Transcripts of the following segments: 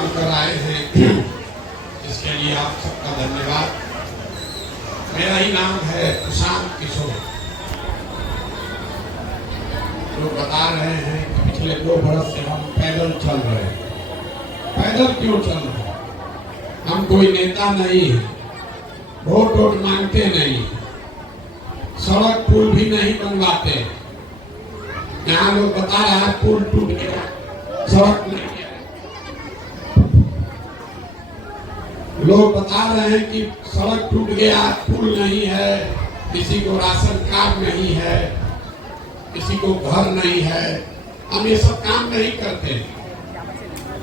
Programme कर आए हैं, इसके लिए आप सबका धन्यवाद। मेरा ही नाम है प्रशांत किशोर। लोग बता रहे हैं कि पिछले 2 बरस से हम पैदल चल रहे हैं। पैदल क्यों चल रहे हैं? हम कोई नेता नहीं है, वोट मांगते नहीं, सड़क पुल भी नहीं बनवाते। यहाँ लोग बता रहे हैं पुल टूट गया, सड़क नहीं है। लोग बता रहे हैं कि सड़क टूट गया, पुल नहीं है, किसी को राशन कार्ड नहीं है, किसी को घर नहीं है। हम ये सब काम नहीं करते।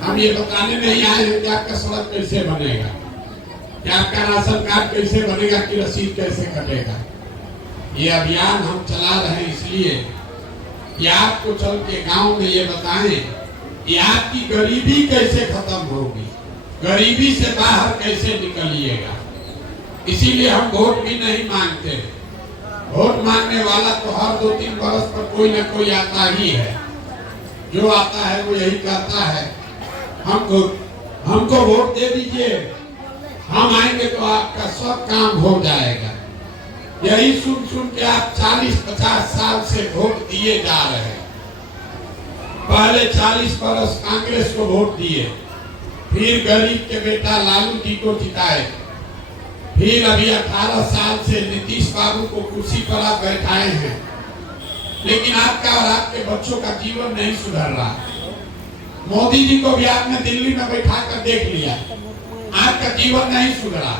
हम ये बताने नहीं आए हैं कि आपका सड़क कैसे बनेगा, कि आपका राशन कार्ड कैसे बनेगा, कि रसीद कैसे कटेगा। ये अभियान हम चला रहे हैं इसलिए कि आपको चल के गांव में ये बताएं कि आपकी गरीबी कैसे खत्म होगी, गरीबी से बाहर कैसे निकलिएगा। इसीलिए हम वोट भी नहीं मांगते। वोट मांगने वाला तो हर 2-3 बरस पर कोई ना कोई आता ही है। जो आता है वो यही कहता है हमको वोट दे दीजिए, हम आएंगे तो आपका सब काम हो जाएगा। यही सुन सुन के आप 40-50 साल से वोट दिए जा रहे हैं। पहले 40 बरस कांग्रेस को वोट दिए, फिर गरीब के बेटा लालू जी को जिताए, फिर अभी 18 साल से नीतीश बाबू को कुर्सी पर आप बैठाए हैं। लेकिन आपका और आपके बच्चों का जीवन नहीं सुधर रहा। मोदी जी को भी आपने दिल्ली में बैठा कर देख लिया, आपका जीवन नहीं सुधरा।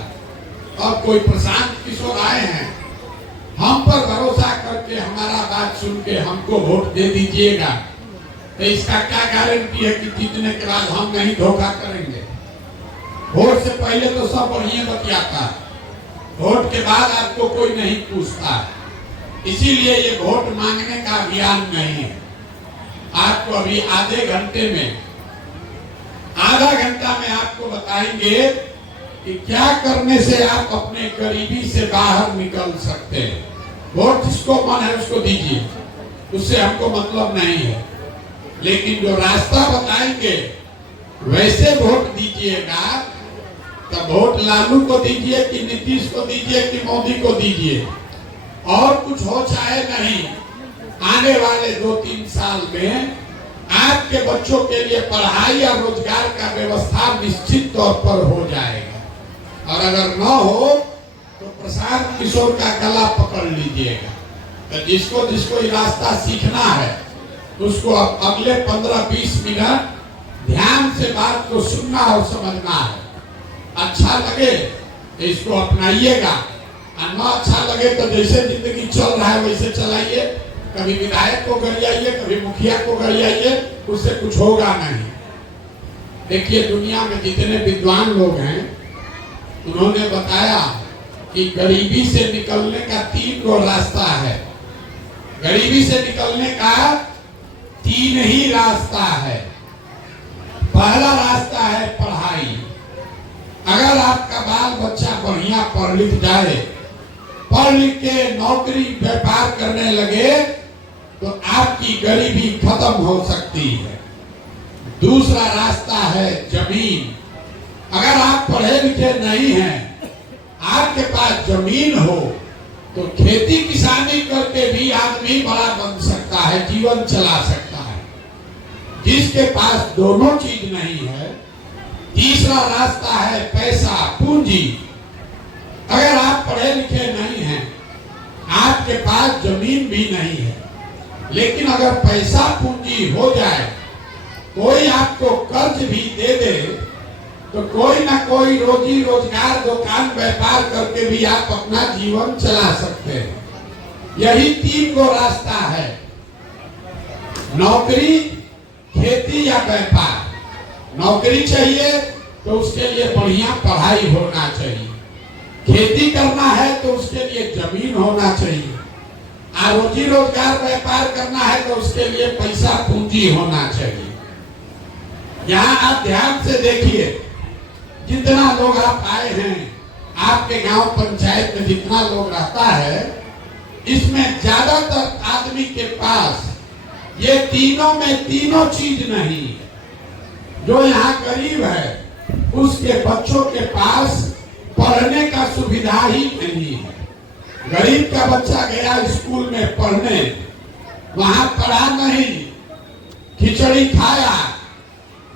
और कोई प्रशांत किशोर आए हैं, हम पर भरोसा करके हमारा बात सुन के हमको वोट दे दीजिएगा, तो इसका क्या गारंटी है कि जीतने के बाद हम नहीं धोखा करेंगे। वोट से पहले तो सब बढ़िया बतियाता है, वोट के बाद आपको कोई नहीं पूछता। इसीलिए ये वोट मांगने का अभियान नहीं है। आपको अभी आधे घंटे में, आधा घंटा में आपको बताएंगे कि क्या करने से आप अपने गरीबी से बाहर निकल सकते हैं। वोट जिसको मन है उसको दीजिए, उससे हमको मतलब नहीं है। लेकिन जो रास्ता बताएंगे वैसे वोट दीजिएगा। तो वोट लालू को दीजिए कि नीतीश को दीजिए कि मोदी को दीजिए, और कुछ हो चाहे नहीं, आने वाले 2-3 साल में आपके बच्चों के लिए पढ़ाई और रोजगार का व्यवस्था निश्चित तौर पर हो जाएगा। और अगर न हो तो प्रशांत किशोर का गला पकड़ लीजिएगा। तो जिसको जिसको ये रास्ता सीखना है उसको अगले 15-20 मिनट ध्यान से बात को सुनना और समझना है। अच्छा लगे तो इसको अपनाइएगा, और न अच्छा लगे तो जैसे जिंदगी चल रहा है वैसे चलाइए। कभी विधायक को गरियाइए, कभी मुखिया को गरियाइए, उससे कुछ होगा नहीं। देखिए दुनिया में जितने विद्वान लोग हैं उन्होंने बताया कि गरीबी से निकलने का 3 गो रास्ता है। गरीबी से निकलने का 3 ही रास्ता है। पहला रास्ता है पढ़ाई। अगर आपका बाल बच्चा बढ़िया पढ़ लिख जाए, पढ़ लिख के नौकरी व्यापार करने लगे, तो आपकी गरीबी खत्म हो सकती है। दूसरा रास्ता है जमीन। अगर आप पढ़े लिखे नहीं हैं, आपके पास जमीन हो, तो खेती किसानी करके भी आदमी बड़ा बन सकता है, जीवन चला सकता है। जिसके पास दोनों चीज नहीं है, तीसरा रास्ता है पैसा, पूंजी। अगर आप पढ़े लिखे नहीं हैं, आपके पास जमीन भी नहीं है, लेकिन अगर पैसा पूंजी हो जाए, कोई आपको कर्ज भी दे दे, तो कोई ना कोई रोजी रोजगार दुकान व्यापार करके भी आप अपना जीवन चला सकते हैं। यही 3 गो रास्ता है, नौकरी, खेती या व्यापार। नौकरी चाहिए तो उसके लिए बढ़िया पढ़ाई होना चाहिए, खेती करना है तो उसके लिए जमीन होना चाहिए, और रोजी रोजगार व्यापार करना है तो उसके लिए पैसा पूंजी होना चाहिए। यहाँ आप ध्यान से देखिए, जितना लोग आप आए हैं, आपके गांव पंचायत में जितना लोग रहता है, इसमें ज्यादातर आदमी के पास ये तीनों में तीनों चीज नहीं है। जो यहाँ गरीब है उसके बच्चों के पास पढ़ने का सुविधा ही नहीं है। गरीब का बच्चा गया स्कूल में पढ़ने, वहां पढ़ा नहीं, खिचड़ी खाया,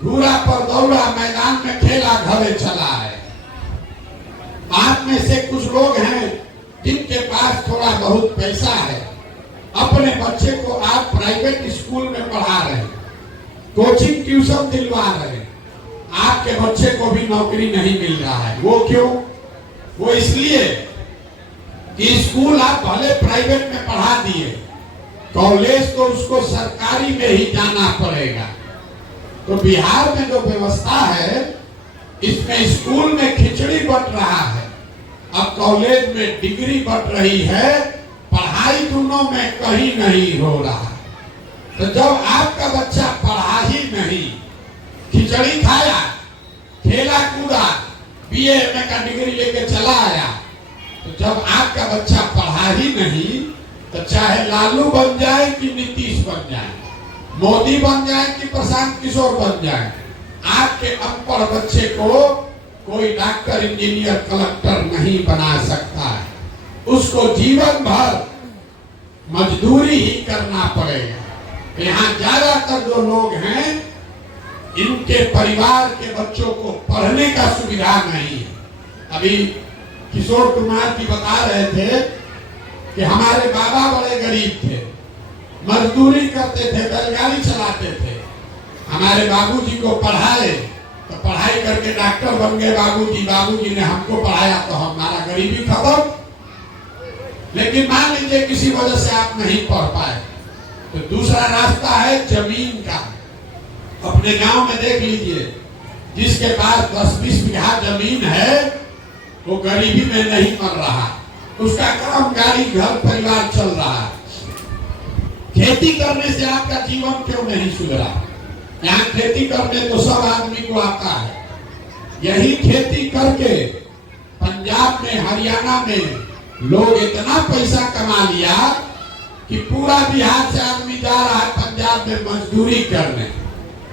घूरा पर दौड़ा, मैदान में खेला, घरे चला है। आप में से कुछ लोग हैं जिनके पास थोड़ा बहुत पैसा है, अपने बच्चे को आप प्राइवेट स्कूल में पढ़ा रहे हैं, कोचिंग ट्यूशन दिलवा रहे हैं, आपके बच्चे को भी नौकरी नहीं मिल रहा है। वो क्यों? वो इसलिए कि स्कूल आप भले प्राइवेट में पढ़ा दिए, कॉलेज तो उसको सरकारी में ही जाना पड़ेगा। तो बिहार में जो व्यवस्था है, इसमें स्कूल में खिचड़ी बंट रहा है, अब कॉलेज में डिग्री बंट रही है, पढ़ाई दोनों में कहीं नहीं हो रहा। तो जब आपका बच्चा पढ़ा ही नहीं, खिचड़ी खाया, खेला कूदा, बीए एमए का डिग्री लेके चला आया, तो जब आपका बच्चा पढ़ा ही नहीं, तो चाहे लालू बन जाए कि नीतीश बन जाए, मोदी बन जाए कि प्रशांत किशोर बन जाए, आपके अनपढ़ बच्चे को कोई डॉक्टर, इंजीनियर, कलेक्टर नहीं बना सकता है। उसको जीवन भर मजदूरी ही करना पड़ेगा। यहाँ ज्यादातर जो लोग हैं, इनके परिवार के बच्चों को पढ़ने का सुविधा नहीं है। अभी किशोर कुमार जी बता रहे थे कि हमारे बाबा बड़े गरीब थे, मजदूरी करते थे, बैलगाड़ी चलाते थे। हमारे बाबूजी को पढ़ाए तो पढ़ाई करके डॉक्टर बन गए बाबूजी। बाबूजी ने हमको पढ़ाया तो हमारा गरीबी खत्म। लेकिन मान लीजिए किसी वजह से आप नहीं पढ़ पाए, तो दूसरा रास्ता है जमीन का। अपने गांव में देख लीजिए, जिसके पास 10-20 बीघा जमीन है, वो गरीबी में नहीं मर रहा, उसका काम गाड़ी, घर परिवार चल रहा है। खेती करने से आपका जीवन क्यों नहीं सुधरा? यहाँ खेती करने तो सब आदमी को आता है। यही खेती करके पंजाब में, हरियाणा में लोग इतना पैसा कमा लिया कि पूरा बिहार से आदमी जा रहा है पंजाब में मजदूरी करने।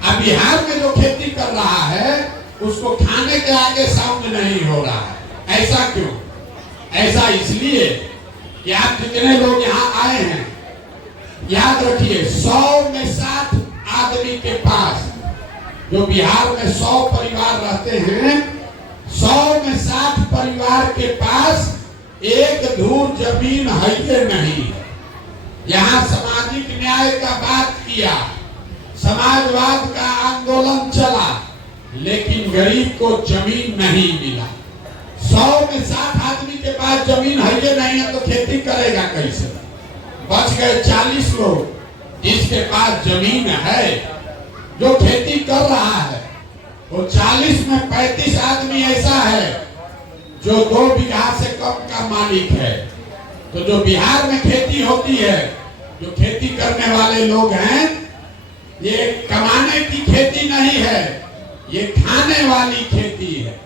अब बिहार में जो खेती कर रहा है, उसको खाने के आगे साउंड नहीं हो रहा है। ऐसा क्यों? ऐसा इसलिए कि आप जितने लोग यहाँ आए हैं, याद रखिए, 100 में 60 आदमी के पास, जो बिहार में 100 परिवार रहते हैं, 100 में 60 परिवार के पास एक धूर जमीन है ही नहीं। यहाँ सामाजिक न्याय का बात किया, समाजवाद का आंदोलन चला, लेकिन गरीब को जमीन नहीं मिला। 100 में 60 आदमी के पास जमीन है ही नहीं है, तो खेती करेगा कैसे? बच गए 40 लोग जिसके पास जमीन है, जो खेती कर रहा है। वो 40 में 35 आदमी ऐसा है जो 2 बीघा से कम का मालिक है। तो जो बिहार में खेती होती है, जो खेती करने वाले लोग हैं, ये कमाने की खेती नहीं है, ये खाने वाली खेती है।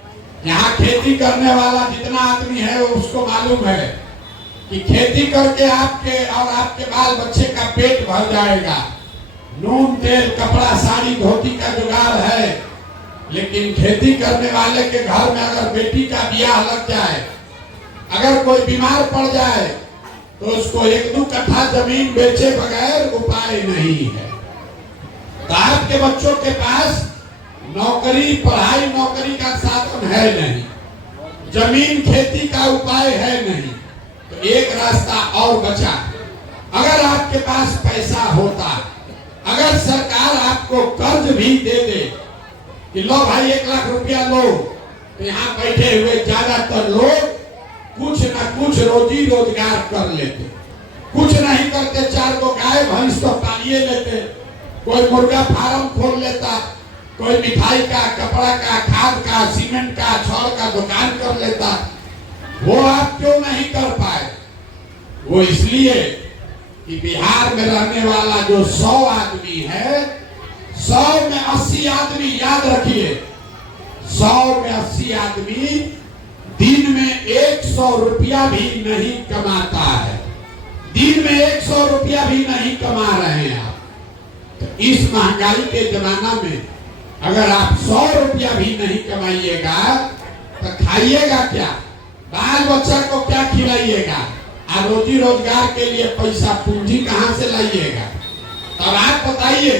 यहाँ खेती करने वाला जितना आदमी है, उसको मालूम है कि खेती करके आपके और आपके बाल बच्चे का पेट भर जाएगा। नून तेल कपड़ा साड़ी धोती का जुगाड़ है, लेकिन खेती करने वाले के घर में अगर बेटी का ब्याह लग जाए, अगर कोई बीमार पड़ जाए, तो उसको 1-2 कट्ठा जमीन बेचे बगैर उपाय नहीं है। तो आपके बच्चों के पास नौकरी, पढ़ाई, नौकरी का साधन है नहीं, जमीन खेती का उपाय है नहीं, तो एक रास्ता और बचा। अगर आपके पास पैसा होता, अगर सरकार आपको कर्ज भी दे दे कि लो भाई 1 लाख रुपया लो, तो यहाँ बैठे हुए ज्यादातर लोग कुछ न कुछ रोजी रोजगार कर लेते। कुछ नहीं करते, 4 को गाय भैंस तो पालिए लेते, कोई मुर्गा फार्म खोल लेता, कोई मिठाई का, कपड़ा का, खाद का, सीमेंट का, छड़ का दुकान कर लेता। वो आप क्यों नहीं कर पाए? वो इसलिए कि बिहार में रहने वाला जो 100 आदमी है, 100 में 80 आदमी, याद रखिए, 100 में 80 आदमी दिन में 100 रुपया भी नहीं कमाता है। दिन में 100 रुपया भी नहीं कमा रहे हैं आप। तो इस महंगाई के जमाना में अगर आप 100 रुपया भी नहीं कमाइएगा तो खाइएगा क्या, बाल बच्चा को क्या खिलाइएगा, और रोजी रोजगार के लिए पैसा पूंजी कहां से लाइएगा। और आप बताइए,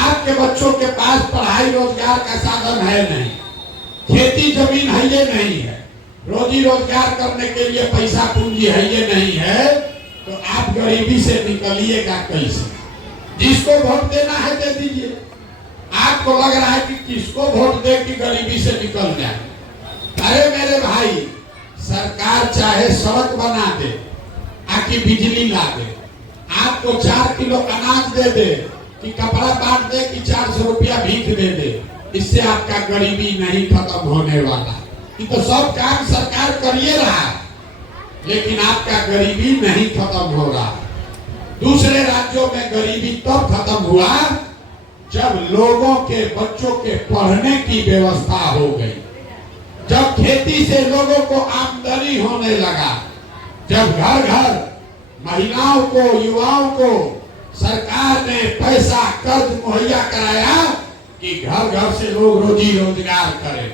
आपके बच्चों के पास पढ़ाई रोजगार का साधन है नहीं, खेती जमीन है ये नहीं है, रोजी रोजगार करने के लिए पैसा पूंजी है ये नहीं है, तो आप गरीबी से निकलिएगा कैसे। जिसको वोट देना है दे दीजिए। आपको लग रहा है कि किसको वोट दे कि गरीबी से निकल जाए। अरे मेरे भाई, सरकार चाहे सड़क बना दे, आके बिजली ला दे, आपको 4 किलो अनाज दे दे, कि कपड़ा बांट दे, कि 400 रुपया भीख दे दे, इससे आपका गरीबी नहीं खत्म होने वाला। ये तो सब काम सरकार करिए रहा है, लेकिन आपका गरीबी नहीं खत्म हो रहा। दूसरे राज्यों में गरीबी तब खत्म हुआ जब लोगों के बच्चों के पढ़ने की व्यवस्था हो गई, जब खेती से लोगों को आमदनी होने लगा, जब घर घर महिलाओं को, युवाओं को सरकार ने पैसा कर्ज मुहैया कराया कि घर घर से लोग रोजी रोजगार करें।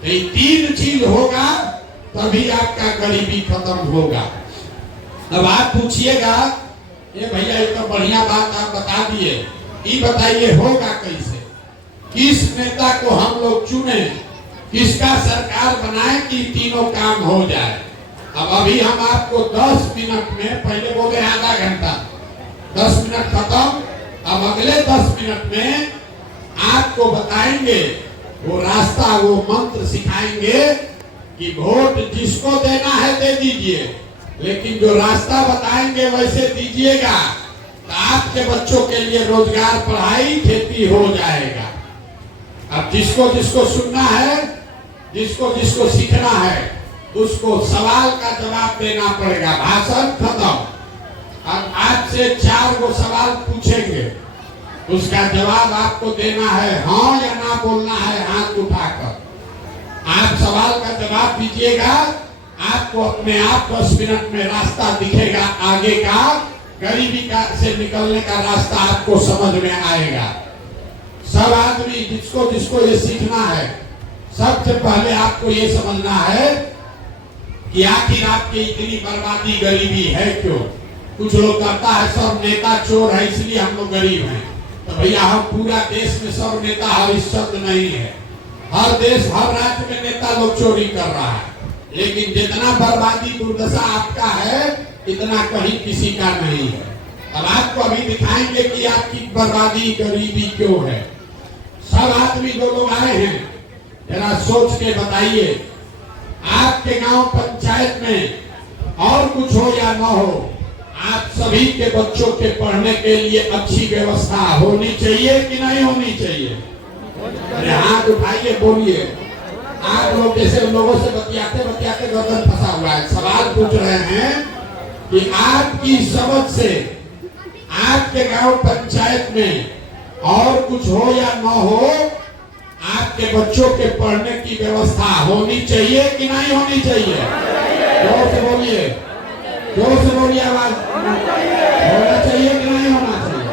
तो ये 3 चीज होगा तभी आपका गरीबी खत्म होगा। अब आप पूछिएगा, ये भैया ये तो बढ़िया बात आप बता दिए, ये बताइए होगा कैसे, किस नेता को हम लोग चुने, किसका सरकार बनाए कि तीनों काम हो जाए। अब अभी हम आपको 10 मिनट में, पहले बोले आधा घंटा, 10 मिनट खत्म, अब अगले 10 मिनट में आपको बताएंगे वो रास्ता, वो मंत्र सिखाएंगे कि वोट जिसको देना है दे दीजिए, लेकिन जो रास्ता बताएंगे वैसे दीजिएगा, तो आपके बच्चों के लिए रोजगार, पढ़ाई, खेती हो जाएगा। अब जिसको जिसको सुनना है, जिसको जिसको सीखना है, उसको सवाल का जवाब देना पड़ेगा। भाषण खत्म। अब आज से 4 गो सवाल पूछेंगे, उसका जवाब आपको देना है, हाँ या ना बोलना है हाथ उठाकर। आप सवाल का जवाब दीजिएगा, आपको अपने आप 10 मिनट में रास्ता दिखेगा आगे का, गरीबी का से निकलने का रास्ता आपको समझ में आएगा। सब आदमी जिसको जिसको ये सीखना है, सबसे पहले आपको ये समझना है कि आखिर आपकी इतनी बर्बादी, गरीबी है क्यों। कुछ लोग कहता है सब नेता चोर है इसलिए हम लोग गरीब हैं। तो भैया हम पूरा देश में सब नेता हरिश्चंद्र नहीं है। हर देश, हर राज्य में नेता लोग चोरी कर रहा है, लेकिन जितना बर्बादी, दुर्दशा आपका है, इतना कहीं किसी का नहीं है। अब आपको अभी दिखाएंगे कि आपकी बर्बादी, गरीबी क्यों है। सब आदमी, 2 लोग आए हैं, जरा सोच के बताइए, आपके गांव पंचायत में और कुछ हो या ना हो, आप सभी के बच्चों के पढ़ने के लिए अच्छी व्यवस्था होनी चाहिए कि नहीं होनी चाहिए। अरे हाथ उठाइए, बोलिए। आप लोग जैसे लोगों से बतियाते बतियाते गर्दन फंसा हुआ है। सवाल पूछ रहे हैं कि आपकी समझ से आपके गांव पंचायत में और कुछ हो या ना हो, आपके बच्चों के पढ़ने की व्यवस्था होनी चाहिए कि नहीं होनी चाहिए। जोर से बोलिए, जोर से बोलिए, आवाज। होना चाहिए कि नहीं होना चाहिए?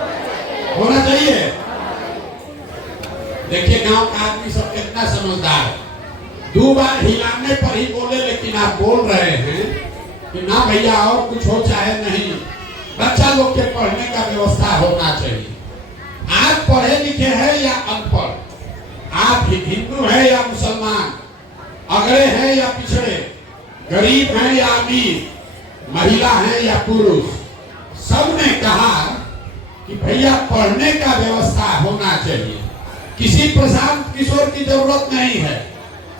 होना चाहिए। देखिए गांव का आदमी सब कितना समझदार है। 2 बार हिलाने पर ही बोले, लेकिन आप बोल रहे हैं कि ना भैया और कुछ हो चाहे नहीं, बच्चा लोग के पढ़ने का व्यवस्था होना चाहिए। आप पढ़े लिखे हैं या अनपढ़, आप हिंदू है या मुसलमान, अगड़े हैं या पिछड़े, गरीब हैं या अमीर, महिला है या पुरुष, सबने कहा कि भैया पढ़ने का व्यवस्था होना चाहिए। किसी प्रशांत किशोर की जरूरत नहीं है।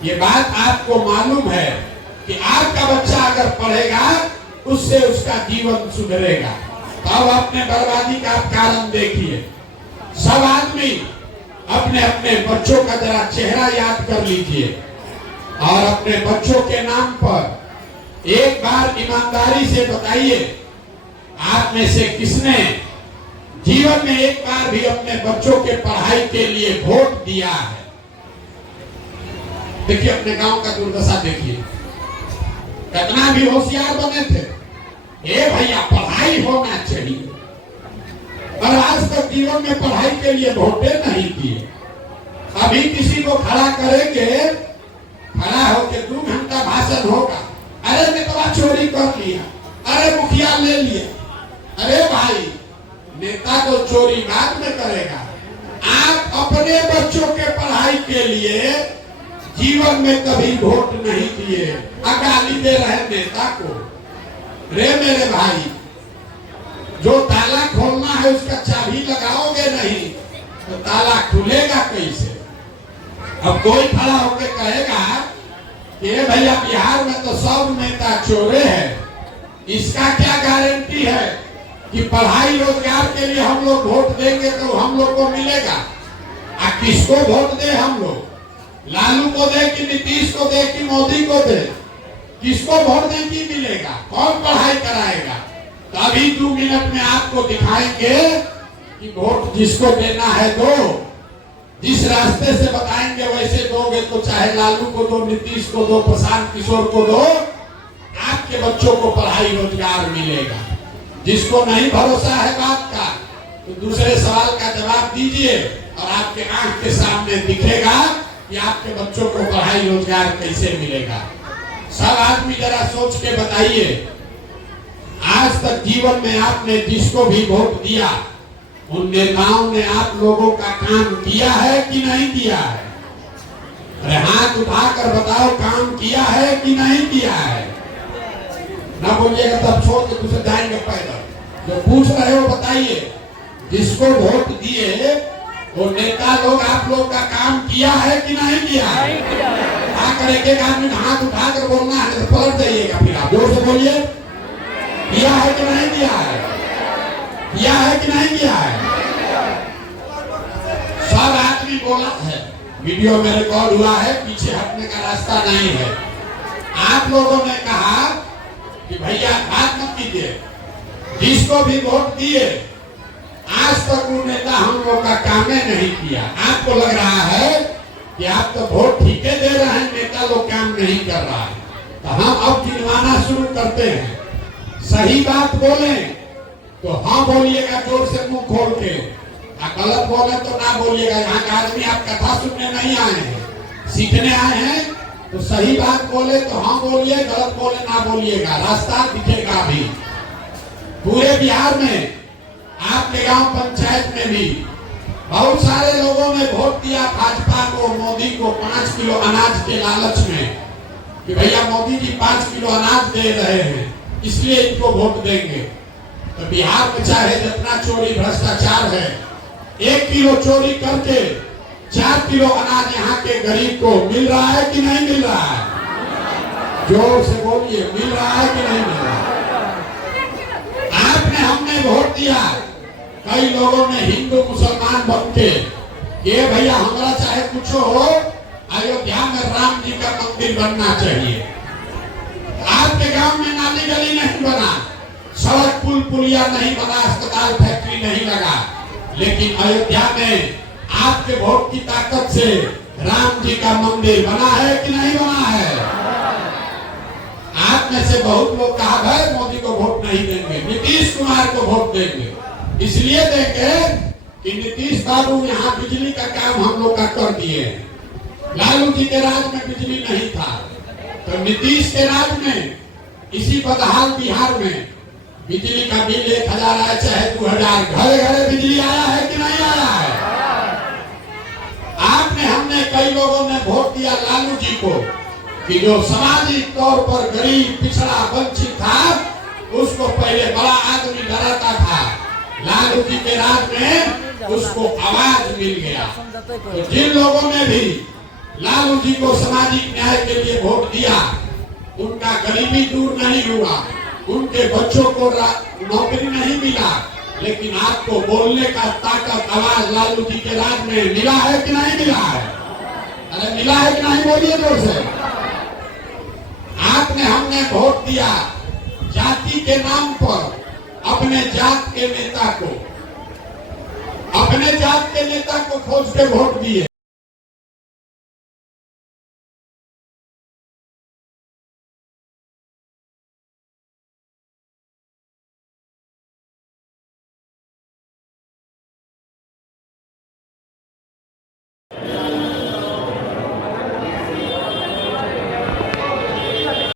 ये बात आपको मालूम है कि आपका बच्चा अगर पढ़ेगा, उससे उसका जीवन सुधरेगा। तब अपने बर्बादी का कारण देखिए। सब आदमी अपने अपने बच्चों का जरा चेहरा याद कर लीजिए और अपने बच्चों के नाम पर एक बार ईमानदारी से बताइए, आप में से किसने जीवन में एक बार भी अपने बच्चों के पढ़ाई के लिए वोट दिया है। देखिए अपने गांव का दुर्दशा देखिए, कितना भी होशियार बने थे, ए भैया पढ़ाई होना चाहिए, और आज तक जीवन में पढ़ाई के लिए वोटे नहीं किए। अभी किसी को खड़ा करेंगे, खड़ा होके 2 घंटा भाषण होगा, अरे नेता चोरी कर लिया, अरे मुखिया ले लिया। अरे भाई, नेता तो चोरी बाद में करेगा। आप अपने बच्चों के पढ़ाई के लिए जीवन में कभी वोट नहीं दिए, गाली दे रहे नेता को। रे मेरे भाई, जो ताला खोलना है उसका चाबी लगाओगे नहीं तो ताला खुलेगा कैसे? अब कोई खड़ा होकर कहेगा कि भैया बिहार में तो सब नेता चोरे हैं, इसका क्या गारंटी है कि पढ़ाई रोजगार के लिए हम लोग वोट देंगे तो हम लोग को मिलेगा? किसको वोट दे हम लोग? लालू को दे कि नीतीश को दे कि मोदी को दे? किसको वोट दे कि मिलेगा? कौन पढ़ाई कराएगा? तो अभी 2 मिनट में आपको दिखाएंगे कि वोट जिसको देना है दो, जिस रास्ते से बताएंगे वैसे दोगे तो चाहे लालू को दो, नीतीश को दो, प्रशांत किशोर को दो, आपके बच्चों को पढ़ाई रोजगार मिलेगा। जिसको नहीं भरोसा है बात का तो दूसरे सवाल का जवाब दीजिए और आपके आंख के सामने दिखेगा कि आपके बच्चों को पढ़ाई रोजगार कैसे मिलेगा। सब आदमी जरा सोच के बताइए, आज तक जीवन में आपने जिसको भी वोट दिया उन नेताओं ने आप लोगों का काम किया है कि नहीं किया है? अरे हाथ उठाकर बताओ, काम किया है कि नहीं किया है? ना बोलिएगा तब छोड़ के दूसरे जाएंगे पैदल। जो पूछ रहे हो बताइए, जिसको वोट दिए वो नेता लोग आप लोग का काम किया है कि नहीं किया है? आकर एक आदमी हाथ उठाकर बोलना है तो पलट जाइएगा। फिर आप जोर से बोलिए, किया है कि नहीं किया है? किया है कि नहीं किया है? सब आदमी बोला है, वीडियो में रिकॉर्ड हुआ है, पीछे हटने का रास्ता नहीं है। आप लोगों ने कहा कि भैया बात मत कीजिए, जिसको भी वोट दिए आज तक वो नेता हम लोग का काम नहीं किया। आपको लग रहा है कि आप तो वोट ठीके दे रहे हैं, नेता लोग काम नहीं कर रहा है। तो हम अब गिनवाना शुरू करते हैं। सही बात बोले तो हाँ बोलिएगा जोर से मुंह खोल के, गलत बोले तो ना बोलिएगा। यहाँ का आदमी आप कथा सुनने नहीं आए हैं, सीखने आए हैं। तो सही बात बोले तो हाँ बोलिए, गलत बोले ना बोलिएगा। रास्ता दिखेगा भी। पूरे बिहार में आपके गांव पंचायत में भी बहुत सारे लोगों ने वोट दिया भाजपा को, मोदी को 5 किलो अनाज के लालच में कि भैया मोदी जी 5 किलो अनाज दे रहे हैं इसलिए इनको वोट देंगे। तो बिहार में चाहे जितना चोरी भ्रष्टाचार है, 1 किलो चोरी करके 4 किलो अनाज यहाँ के गरीब को मिल रहा है कि नहीं मिल रहा है? जोर से बोलिए, मिल रहा है कि नहीं मिल रहा है? आपने हमने वोट दिया, कई लोगों ने हिंदू मुसलमान बन के ये भैया हमारा चाहे कुछ हो, अयोध्या में राम जी का मंदिर बनना चाहिए। आपके गांव में नाली गली नहीं बना, सड़क पुल पुलिया नहीं बना, अस्पताल फैक्ट्री नहीं लगा, लेकिन अयोध्या में आपके वोट की ताकत से राम जी का मंदिर बना है कि नहीं बना है? आप में से बहुत लोग कहा भाई मोदी को वोट नहीं देंगे, नीतीश कुमार को वोट देंगे। इसलिए देंगे कि नीतीश बाबू यहाँ बिजली का काम हम लोग का कर दिए। लालू जी के राज में बिजली नहीं था, तो नीतीश के राज में इसी बदहाल बिहार में बिजली का बिल 1000 आया चाहे 2000, घरे घरे बिजली आया है कि नहीं आया है? आपने हमने कई लोगों ने वोट दिया लालू जी को कि जो सामाजिक तौर पर गरीब पिछड़ा वंचित था उसको पहले बड़ा आदमी डराता था, लालू जी के राज में उसको आवाज मिल गया। तो जिन लोगों ने भी लालू जी को सामाजिक न्याय के लिए वोट दिया उनका गरीबी दूर नहीं हुआ, उनके बच्चों को नौकरी नहीं मिला, लेकिन आपको बोलने का ताकत आवाज लालू जी के राज में मिला है कि नहीं मिला है? अरे मिला है कि नहीं बोलिए जोर से। आपने हमने वोट दिया जाति के नाम पर, अपने जात के नेता को खोज के वोट दिए।